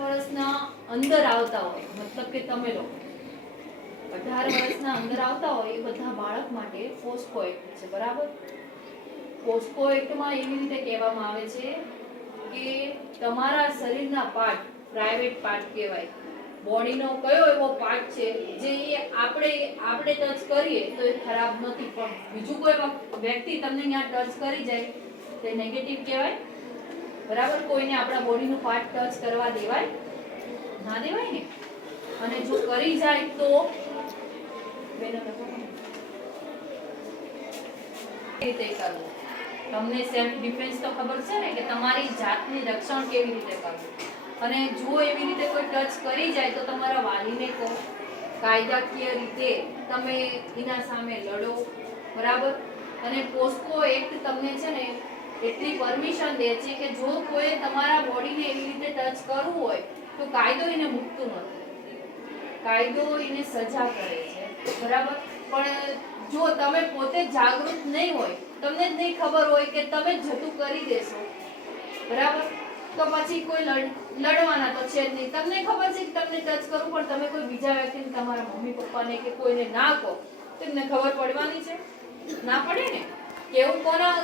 વર્ષના અંદર આવતા હોય, મતલબ કે તમે લોકો 18 વર્ષના અંદર આવતા હોય એ બધા બાળક માટે પોસ્કો એક્ટ છે, બરાબર? પોસ્કો એક્ટમાં એવી રીતે કહેવામાં આવે છે કે તમારા શરીરના પાર્ટ, પ્રાઇવેટ પાર્ટ કહેવાય, બોડીનો કયો એવો પાર્ટ છે જે આપણે ટચ કરીએ તો એ ખરાબ નથી, પણ બીજું કોઈ વ્યક્તિ તમને અહીંયા ટચ કરી જાય તો નેગેટિવ કહેવાય, બરાબર? કોઈને આપણા બોડીનું પાર્ટ ટચ કરવા દેવાય ના દેવાય ને. અને જો કરી જાય તો રીતે કરવું. તમને સેલ્ફ ડિફેન્સ તો ખબર છે ને કે તમારી જાતની રક્ષણ કેવી રીતે કરવું. અને જો એવી રીતે કોઈ ટચ કરી જાય તો તમારા વાલીને કહો, કાયદાકીય રીતે તમે એના સામે લડો, બરાબર? અને પોસ્કો એક્ટ તમને છે ને એટલી પરમિશન દે છે કે જો કોઈ તમારા બોડીને એવી રીતે ટચ કરવું હોય તો કાયદો એને મુકતું નથી, કાયદો એને સજા કરે છે, બરાબર? પણ જો તમે પોતે જાગૃત નહીં હોય, તમને જ નહીં ખબર હોય કે તમે જતું કરી દેશો, બરાબર, તો પછી કોઈ લડવાના તો છે જ નહીં. તમને ખબર છે કે તમને ટચ કરવું, પણ તમે કોઈ બીજા વ્યક્તિને, તમારા મમ્મી પપ્પાને કે કોઈને ના કહો તો એમને ખબર પડવાની છે? ના પડે ને. કેવું કોના